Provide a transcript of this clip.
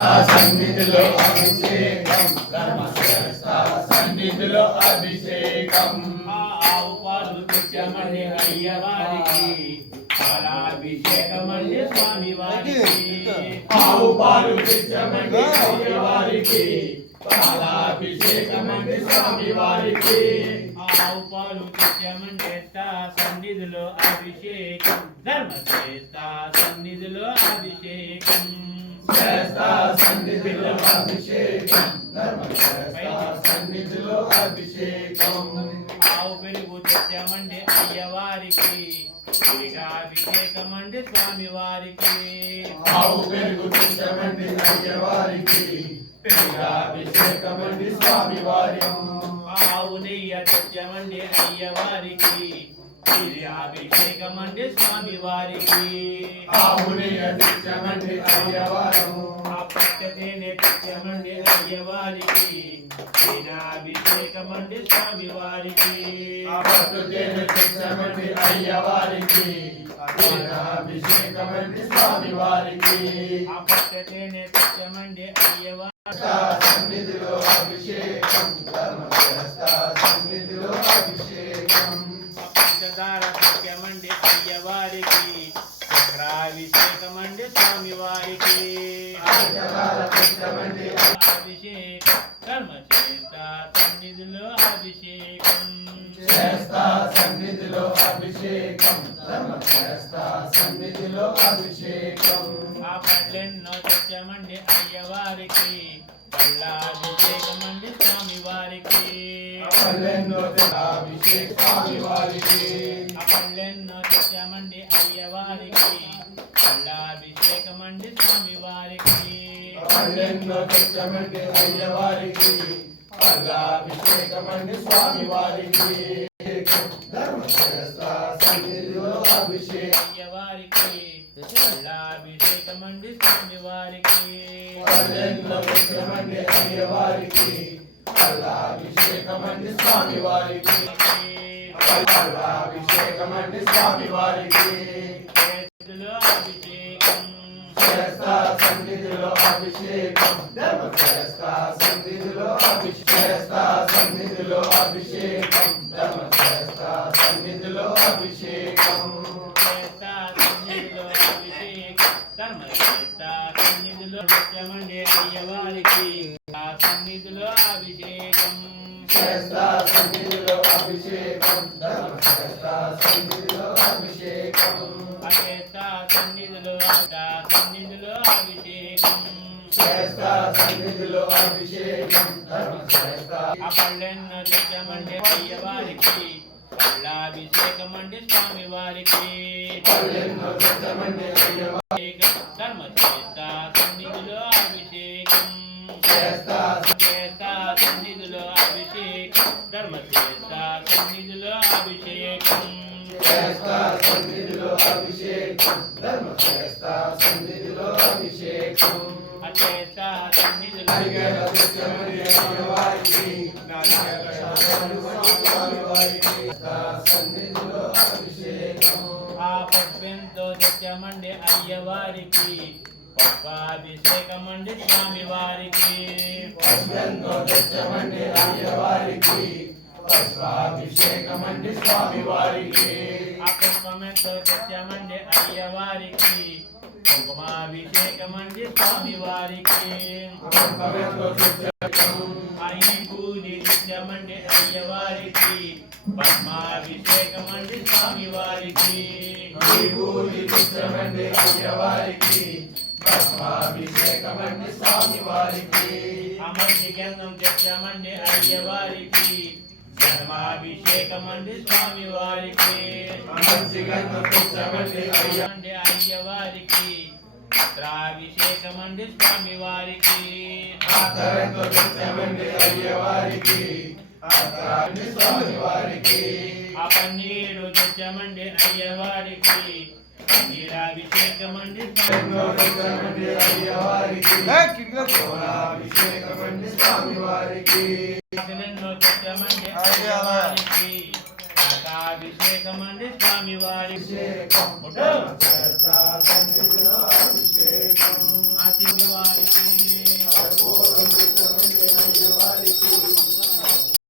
సన్నిధిలో అభిషేకం ధర్మశాస్త్ర సన్నిధిలో అభిషేకం ఆవు పాలు తెచ్చమండి అయ్యవారికి పాలాభిషేకమండి స్వామి వారికి ఆవు పాలు తెచ్చమండి అయ్యవారికి పాలాభిషేకమండి స్వామి వారికి ఆవు పాలు తెచ్చమండి సన్నిధిలో అభిషేకం ధర్మశ్రేష్ఠ సన్నిధిలో అభిషేకం సన్నిధిలో అభిషేకం సన్నిధిలో అభిషేకం ఆవు పెరుగు తెచ్చామండి అయ్యవారికి అభిషేకమండి స్వామి వారికి ఆవు పెరుగు తెచ్చామండి అయ్యవారికి అభిషేకమండి స్వామి వారికి ఆవు నెయ్య తెచ్చామండి అయ్యవారికి అభిషేకమండి స్వామి వారికి ఆవు నెయ్య తెచ్చామండి అయ్యవారు పచ్చతేనె తెచ్చామండి అయ్యవారికి అభిషేకమండి స్వామి వారికి పచ్చతేనె తెచ్చామండి అయ్యవారికి అభిషేకమండి స్వామి వారికి పచ్చతేనె తెచ్చామండి అయ్యవారి సన్నిధిలో అభిషేకం సన్నిధిలో అభిషేకం పంచదార తెచ్చామండి అయ్యవారికి చక్రాభిషేకమండి స్వామి వారికి అభిషేకం ధర్మచేత సన్నిధిలో అభిషేకం సన్నిధిలో అభిషేకం సన్నిధిలో అభిషేకం ఆ పళ్ళెన్నో తెచ్చామండి అయ్యవారికి పళ్ళాభిషేకమండి స్వామి వారికి పళ్ళెన్నో అభిషేక స్వామి వారికి ఆ పళ్ళెన్నో తెచ్చామండి అయ్యవారికి పళ్ళాభిషేకమండి స్వామి వారికి పళ్ళెన్నో తెచ్చామండి అయ్యవారికి పళ్ళాభిషేకమండి స్వామి వారికి ధర్మశాస్త్ర సన్నిధిలో అభిషేకం అయ్యవారికి పళ్ళాభిషేకమండి స్వామి వారికి పళ్ళెన్నో తెచ్చామండి అయ్యవారికి పళ్ళాభిషేకమండి స్వామి వారికి పళ్ళాభిషేకమండి స్వామి వారికి అభిషేకం సన్నిధిలో అభిషేకం ధర్మశాస్త్ర సన్నిధిలో సన్నిధిలో అభిషేకం ధర్మశాస్త్ర సన్నిధిలో అభిషేకం సన్నిధిలో ముఖ్యమండి అయ్యవారికి ఆ సన్నిధిలో అభిషేకం సన్నిధిలో అభిషేకం ధర్మశాస్త్ర సన్నిధిలో అభిషేకం సన్నిధిలో సన్నిధిలో అభిషేకం సన్నిధిలో అభిషేకం ధర్మశాస్త్ర పళ్ళెన్నో తెచ్చామండి అయ్యవారికి పళ్ళాభిషేకమండి స్వామి వారికి పళ్ళెన్నో తెచ్చామండి అయ్యవారికి ధర్మచేత సన్నిధిలో అభిషేకం సన్నిధిలో అభిషేకం ధర్మచేత సన్నిధిలో అభిషేకం సన్నిధిలో అభిషేకం ధర్మశాస్త్ర సన్నిధిలో అభిషేకం అచేత సన్నిధిలో సన్నిధిలో అభిషేకం ఆ పద్మెంతో తెచ్చామండి అయ్యవారికి పద్మాభిషేకమండి స్వామి వారికి పద్మెంతో తెచ్చామండి అయ్యవారికి పద్మాభిషేకమండి స్వామి వారికి ఆ పుష్పమెంతో తెచ్చామండి అయ్యవారికి కుంకుమాభిషేకమండి స్వామి వారికి అయ్యి పూజి తెచ్చామండి అయ్యవారికి పద్మాభిషేకమండి స్వామి వారికి తెచ్చామండి అయ్యవారికి పద్మాభిషేకమండి స్వామి వారికి అమర్చి గంధం తెచ్చామండి అయ్యవారికి ధర్మాభిషేకమండి స్వామి వారికి అయ్యవారికి పత్రాభిషేకమండి స్వామి వారికి అయ్యవారికి స్వామి వారికి ఆ పన్నీరు తెచ్చామండి అయ్యవారికి పన్నీరాభిషేకమండి అయ్యవారికి అభిషేకమండి స్వామి వారికి ఎన్నో తెచ్చామండి అయ్యవారికి అభిషేకమండి స్వామి వారికి అభిషేకం ఆ శివుడి వారికి